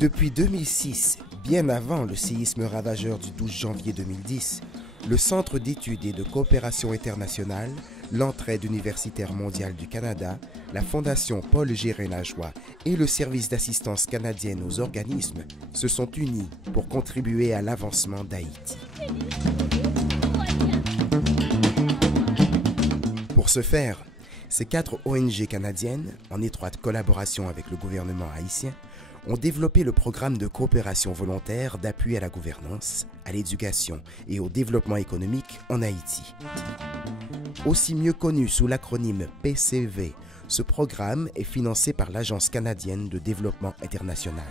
Depuis 2006, bien avant le séisme ravageur du 12 janvier 2010, le Centre d'études et de coopération internationale, l'Entraide universitaire mondiale du Canada, la Fondation Paul Gérin-Lajoie et le Service d'assistance canadienne aux organismes se sont unis pour contribuer à l'avancement d'Haïti. Pour ce faire, ces 4 ONG canadiennes, en étroite collaboration avec le gouvernement haïtien, ont développé le programme de coopération volontaire d'appui à la gouvernance, à l'éducation et au développement économique en Haïti. Aussi mieux connu sous l'acronyme PCV, ce programme est financé par l'Agence canadienne de développement international.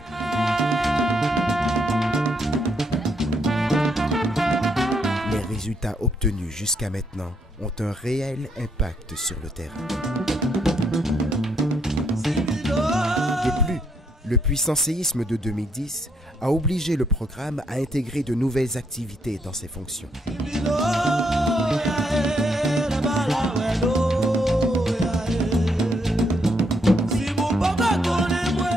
Les résultats obtenus jusqu'à maintenant ont un réel impact sur le terrain. De plus, le puissant séisme de 2010 a obligé le programme à intégrer de nouvelles activités dans ses fonctions.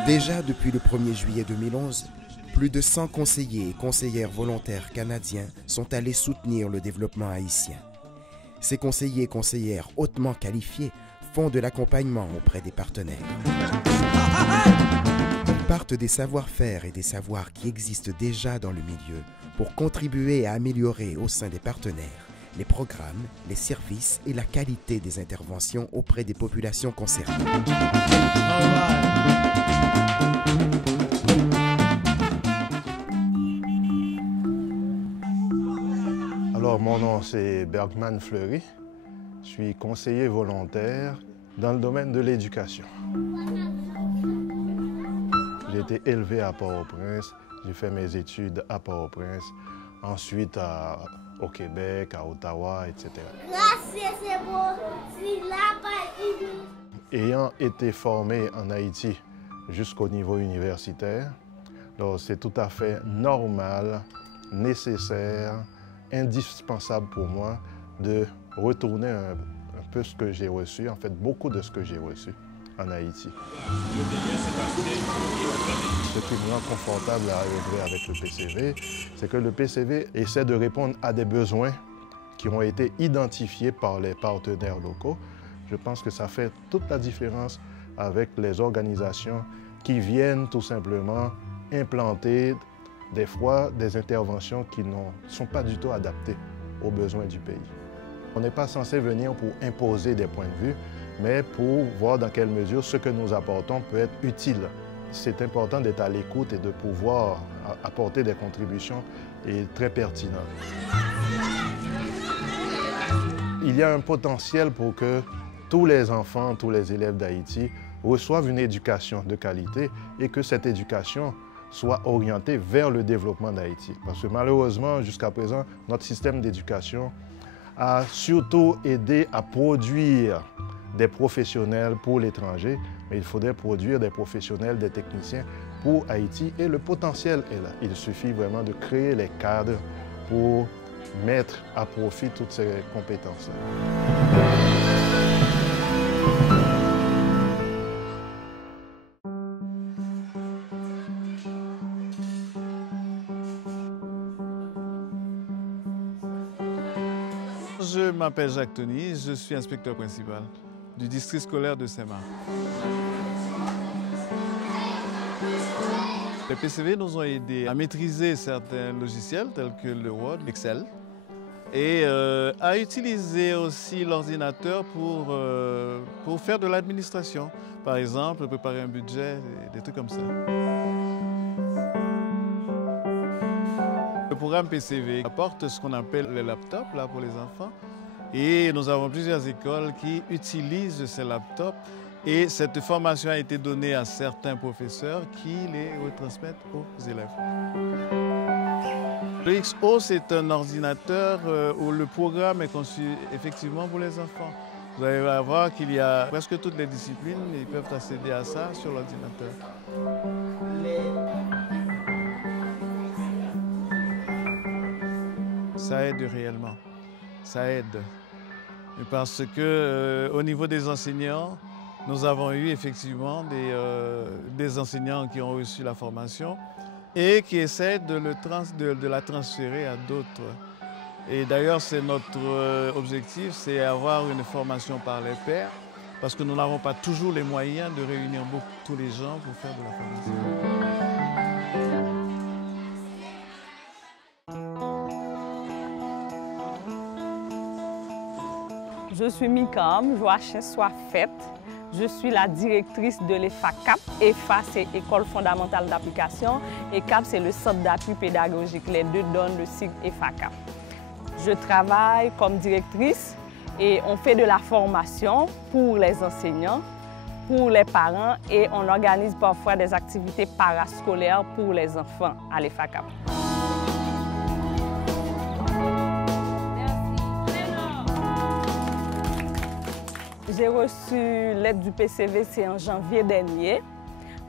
Déjà depuis le 1er juillet 2011, plus de 100 conseillers et conseillères volontaires canadiens sont allés soutenir le développement haïtien. Ces conseillers et conseillères hautement qualifiés font de l'accompagnement auprès des partenaires. Ils partent des savoir-faire et des savoirs qui existent déjà dans le milieu pour contribuer à améliorer au sein des partenaires les programmes, les services et la qualité des interventions auprès des populations concernées. Alors, mon nom c'est Bergman Fleury. Je suis conseiller volontaire dans le domaine de l'éducation. J'ai été élevé à Port-au-Prince, j'ai fait mes études à Port-au-Prince, ensuite au Québec, à Ottawa, etc. Ayant été formé en Haïti jusqu'au niveau universitaire, c'est tout à fait normal, nécessaire, indispensable pour moi de retourner un peu ce que j'ai reçu, en fait beaucoup de ce que j'ai reçu en Haïti. Ce qui me rend confortable à œuvrer avec le PCV, c'est que le PCV essaie de répondre à des besoins qui ont été identifiés par les partenaires locaux. Je pense que ça fait toute la différence avec les organisations qui viennent tout simplement implanter des fois des interventions qui ne sont pas du tout adaptées aux besoins du pays. On n'est pas censé venir pour imposer des points de vue, mais pour voir dans quelle mesure ce que nous apportons peut être utile. C'est important d'être à l'écoute et de pouvoir apporter des contributions très pertinentes. Il y a un potentiel pour que tous les enfants, tous les élèves d'Haïti reçoivent une éducation de qualité et que cette éducation soit orientée vers le développement d'Haïti. Parce que malheureusement, jusqu'à présent, notre système d'éducation a surtout aidé à produire des professionnels pour l'étranger, mais il faudrait produire des professionnels, des techniciens pour Haïti et le potentiel est là. Il suffit vraiment de créer les cadres pour mettre à profit toutes ces compétences. Je m'appelle Jacques Tony, je suis inspecteur principal du district scolaire de Saint-Marc. Les PCV nous ont aidés à maîtriser certains logiciels tels que le Word, l'Excel et à utiliser aussi l'ordinateur pour faire de l'administration. Par exemple, préparer un budget, des trucs comme ça. Le programme PCV apporte ce qu'on appelle les laptops là, pour les enfants. Et nous avons plusieurs écoles qui utilisent ces laptops et cette formation a été donnée à certains professeurs qui les retransmettent aux élèves. Le XO, c'est un ordinateur où le programme est conçu effectivement pour les enfants. Vous allez voir qu'il y a presque toutes les disciplines, ils peuvent accéder à ça sur l'ordinateur. Ça aide réellement, ça aide. Parce que au niveau des enseignants, nous avons eu effectivement des enseignants qui ont reçu la formation et qui essaient de la transférer à d'autres. Et d'ailleurs, c'est notre objectif, c'est avoir une formation par les pairs, parce que nous n'avons pas toujours les moyens de réunir tous les gens pour faire de la formation. Je suis Mikam, Joachim Soifet. Je suis la directrice de l'EFA-CAP. EFA, c'est École fondamentale d'application et CAP, c'est le centre d'appui pédagogique. Les deux donnent le sigle EFA-CAP. Je travaille comme directrice et on fait de la formation pour les enseignants, pour les parents et on organise parfois des activités parascolaires pour les enfants à l'EFA-CAP. J'ai reçu l'aide du PCV, c'est en janvier dernier,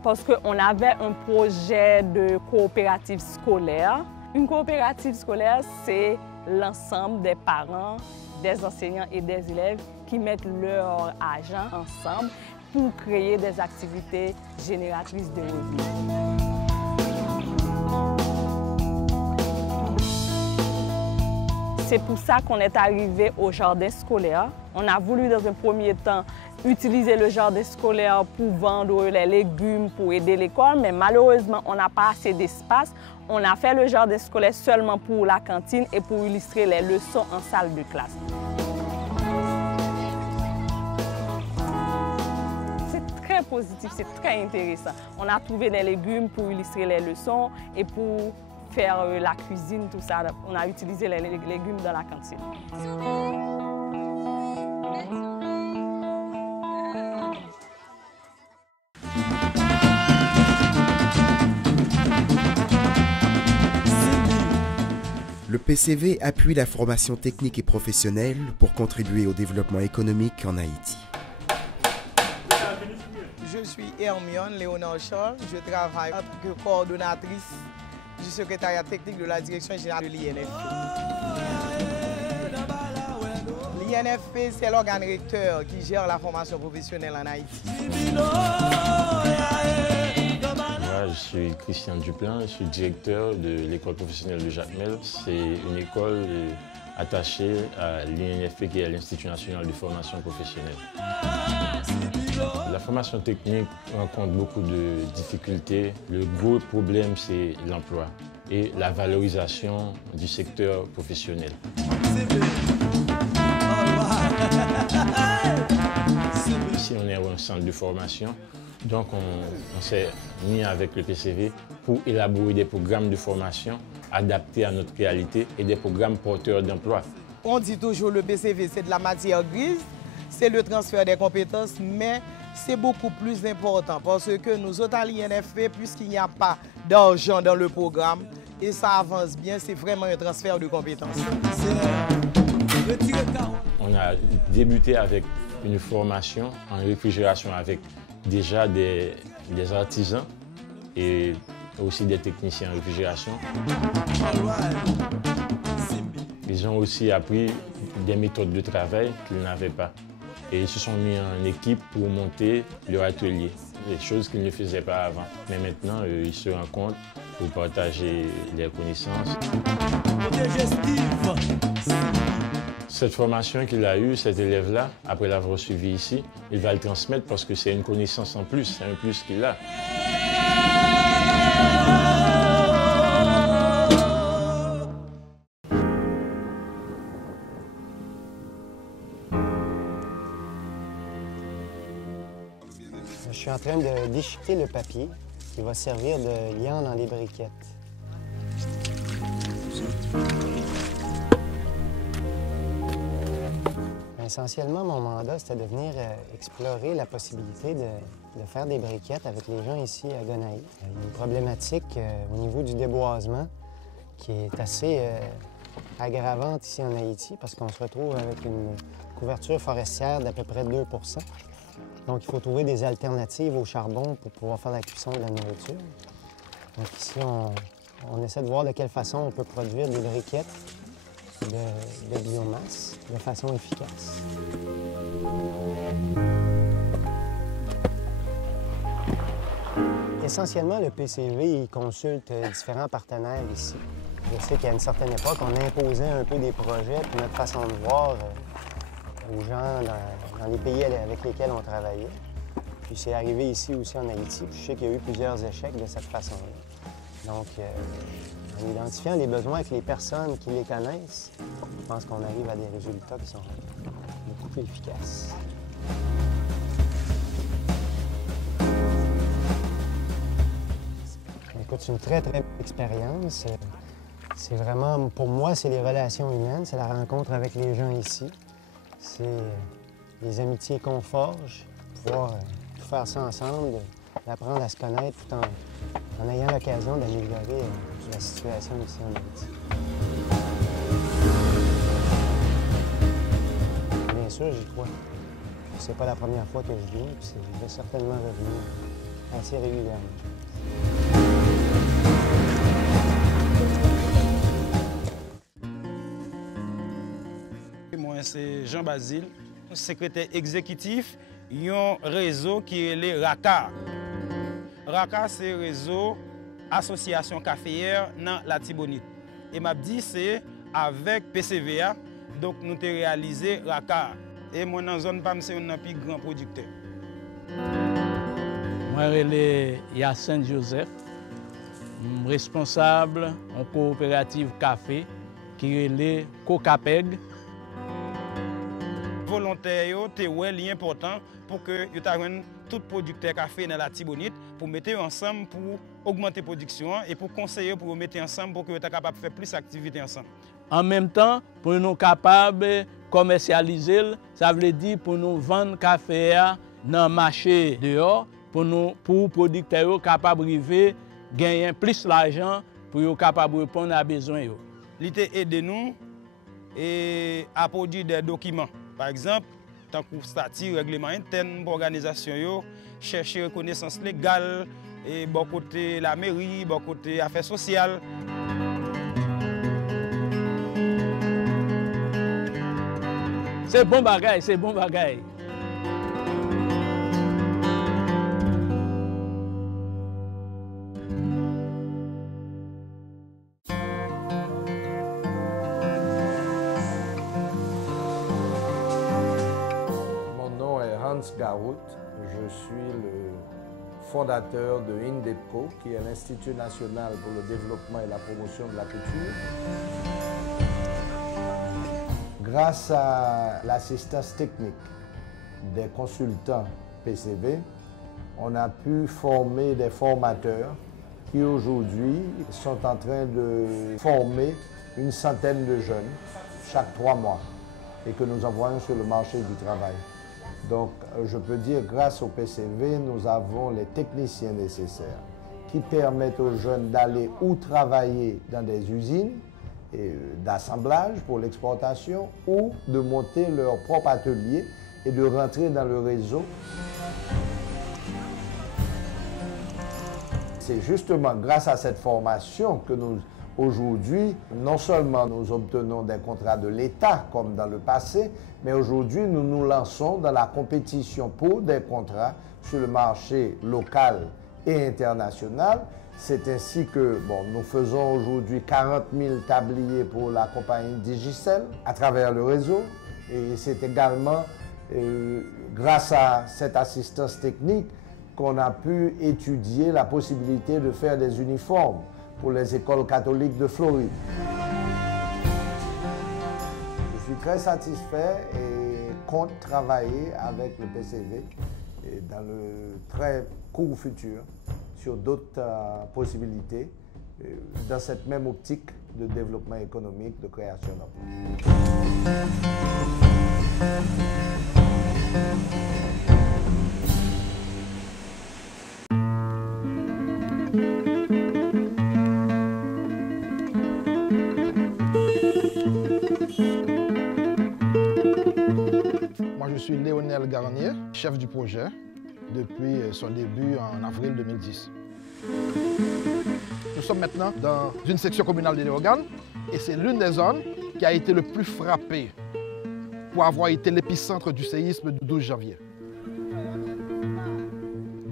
parce qu'on avait un projet de coopérative scolaire. Une coopérative scolaire, c'est l'ensemble des parents, des enseignants et des élèves qui mettent leur argent ensemble pour créer des activités génératrices de revenus. C'est pour ça qu'on est arrivé au jardin scolaire. On a voulu dans un premier temps utiliser le jardin scolaire pour vendre les légumes, pour aider l'école, mais malheureusement, on n'a pas assez d'espace. On a fait le jardin scolaire seulement pour la cantine et pour illustrer les leçons en salle de classe. C'est très positif, c'est très intéressant. On a trouvé des légumes pour illustrer les leçons et pour faire la cuisine, tout ça. On a utilisé les légumes dans la cantine. Le PCV appuie la formation technique et professionnelle pour contribuer au développement économique en Haïti. Je suis Hermione Léonard Charles. Je travaille en tant que coordonnatrice du secrétariat technique de la direction générale de l'INFP. L'INFP, c'est l'organe recteur qui gère la formation professionnelle en Haïti. Moi, je suis Christian Duplain, je suis directeur de l'école professionnelle de Jacmel. C'est une école attachée à l'INFP qui est l'Institut national de formation professionnelle. La formation technique rencontre beaucoup de difficultés. Le gros problème, c'est l'emploi et la valorisation du secteur professionnel. Ici, on est un centre de formation, donc on s'est mis avec le PCV pour élaborer des programmes de formation adaptés à notre réalité et des programmes porteurs d'emploi. On dit toujours que le PCV, c'est de la matière grise, c'est le transfert des compétences, mais c'est beaucoup plus important parce que nous autres à l'INFP, puisqu'il n'y a pas d'argent dans le programme, et ça avance bien, c'est vraiment un transfert de compétences. On a débuté avec une formation en réfrigération avec déjà des artisans et aussi des techniciens en réfrigération. Ils ont aussi appris des méthodes de travail qu'ils n'avaient pas. Et ils se sont mis en équipe pour monter leur atelier, des choses qu'ils ne faisaient pas avant. Mais maintenant, ils se rencontrent pour partager leurs connaissances. Cette formation qu'il a eue, cet élève-là, après l'avoir suivi ici, il va le transmettre parce que c'est une connaissance en plus, c'est un plus qu'il a. Je suis en train de déchiqueter le papier qui va servir de liant dans les briquettes. Essentiellement, mon mandat, c'était de venir explorer la possibilité de faire des briquettes avec les gens ici à Gonaïves. Il y a une problématique au niveau du déboisement qui est assez aggravante ici en Haïti parce qu'on se retrouve avec une couverture forestière d'à peu près 2 %. Donc, il faut trouver des alternatives au charbon pour pouvoir faire la cuisson de la nourriture. Donc ici, on essaie de voir de quelle façon on peut produire des briquettes de biomasse de façon efficace. Essentiellement, le PCV, il consulte différents partenaires ici. Je sais qu'à une certaine époque, on imposait un peu des projets, puis notre façon de voir aux gens dans les pays avec lesquels on travaillait. Puis c'est arrivé ici aussi en Haïti, puis je sais qu'il y a eu plusieurs échecs de cette façon-là. Donc, en identifiant les besoins avec les personnes qui les connaissent, je pense qu'on arrive à des résultats qui sont beaucoup plus efficaces. Écoute, c'est une très belle expérience. C'est vraiment, pour moi, c'est les relations humaines, c'est la rencontre avec les gens ici. C'est les amitiés qu'on forge, pouvoir tout faire ça ensemble, d'apprendre à se connaître tout en ayant l'occasion d'améliorer la situation ici en Haïti. Bien sûr, j'y crois. C'est pas la première fois que je viens, puis je vais certainement revenir assez régulièrement. Moi, c'est Jean-Basile, secrétaire exécutif d'un réseau qui est le RACA. RACA, c'est le réseau Association Caféière dans la Tibonite. Et m'a dit c'est avec PCVA, donc nous avons réalisé RACA. Et moi, dans la zone PAM, c'est un plus grand producteur. Moi, je suis Yacine Joseph, responsable en coopérative café qui est le COCAPEG. Volontaires, c'est important pour que tout producteur café dans la Tibonite pour mettre ensemble pour augmenter la production et pour conseiller pour mettre ensemble pour que soient capables de faire plus d'activités ensemble. En même temps, pour nous capables de commercialiser, ça veut dire pour nous vendre café dans le marché dehors, pour les producteurs capables de gagner plus d'argent pour être capables de répondre à besoins. L'idée aide nous à produire des documents. Par exemple, tant que statut, règlement interne pour l'organisation, chercher reconnaissance légale, et bon côté la mairie, bon côté affaires sociales. C'est bon bagaille, c'est bon bagaille. Garout. Je suis le fondateur de INDEPCO, qui est l'Institut national pour le développement et la promotion de la culture. Grâce à l'assistance technique des consultants PCV, on a pu former des formateurs qui aujourd'hui sont en train de former une centaine de jeunes chaque 3 mois et que nous envoyons sur le marché du travail. Donc, je peux dire, grâce au PCV, nous avons les techniciens nécessaires qui permettent aux jeunes d'aller ou travailler dans des usines d'assemblage pour l'exportation ou de monter leur propre atelier et de rentrer dans le réseau. C'est justement grâce à cette formation que nous, aujourd'hui, non seulement nous obtenons des contrats de l'État comme dans le passé, mais aujourd'hui nous nous lançons dans la compétition pour des contrats sur le marché local et international. C'est ainsi que nous faisons aujourd'hui 40 000 tabliers pour la compagnie Digicel à travers le réseau. Et c'est également grâce à cette assistance technique qu'on a pu étudier la possibilité de faire des uniformes pour les écoles catholiques de Floride. Je suis très satisfait et compte travailler avec le PCV dans le très court futur sur d'autres possibilités dans cette même optique de développement économique, de création d'emplois. Moi, je suis Léonel Garnier, chef du projet depuis son début en avril 2010. Nous sommes maintenant dans une section communale de Léogane et c'est l'une des zones qui a été le plus frappée pour avoir été l'épicentre du séisme du 12 janvier.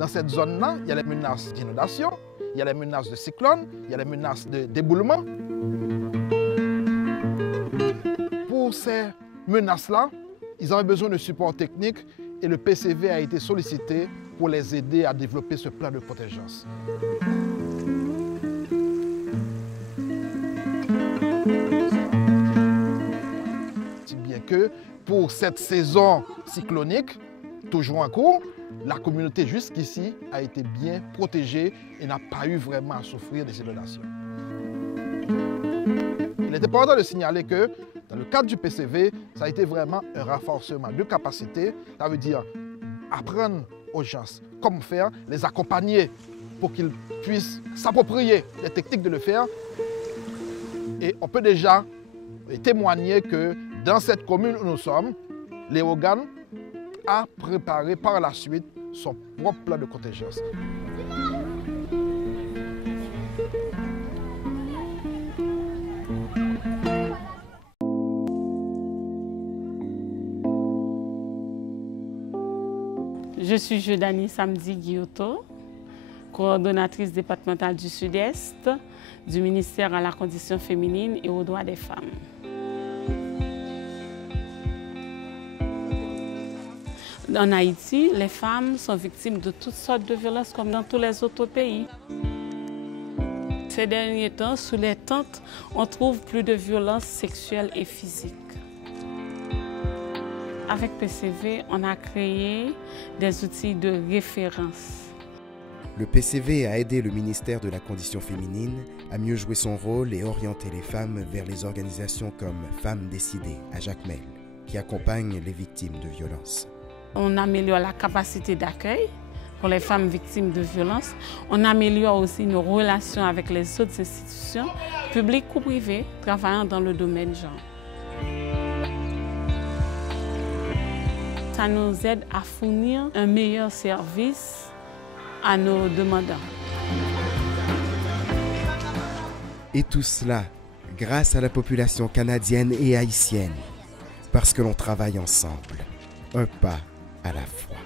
dans cette zone-là, il y a les menaces d'inondation, il y a les menaces de cyclone, il y a les menaces d'éboulement. Pour ces menaces-là, ils avaient besoin de support technique et le PCV a été sollicité pour les aider à développer ce plan de protégeance. Si bien que pour cette saison cyclonique, toujours en cours, la communauté jusqu'ici a été bien protégée et n'a pas eu vraiment à souffrir des inondations. Il est important de signaler que dans le cadre du PCV, ça a été vraiment un renforcement de capacité. Ça veut dire apprendre aux gens comment faire, les accompagner pour qu'ils puissent s'approprier les techniques de le faire. Et on peut déjà témoigner que dans cette commune où nous sommes, Léogane a préparé par la suite son propre plan de contingence. Je suis Jodani Samdi Guillotot, coordonnatrice départementale du Sud-Est du ministère à la condition féminine et aux droits des femmes. En Haïti, les femmes sont victimes de toutes sortes de violences comme dans tous les autres pays. Ces derniers temps, sous les tentes, on trouve plus de violences sexuelles et physiques. Avec PCV, on a créé des outils de référence. Le PCV a aidé le ministère de la Condition féminine à mieux jouer son rôle et orienter les femmes vers les organisations comme Femmes décidées à Jacmel, qui accompagnent les victimes de violences. On améliore la capacité d'accueil pour les femmes victimes de violences. On améliore aussi nos relations avec les autres institutions, publiques ou privées, travaillant dans le domaine genre. Ça nous aide à fournir un meilleur service à nos demandeurs. Et tout cela grâce à la population canadienne et haïtienne, parce que l'on travaille ensemble, un pas à la fois.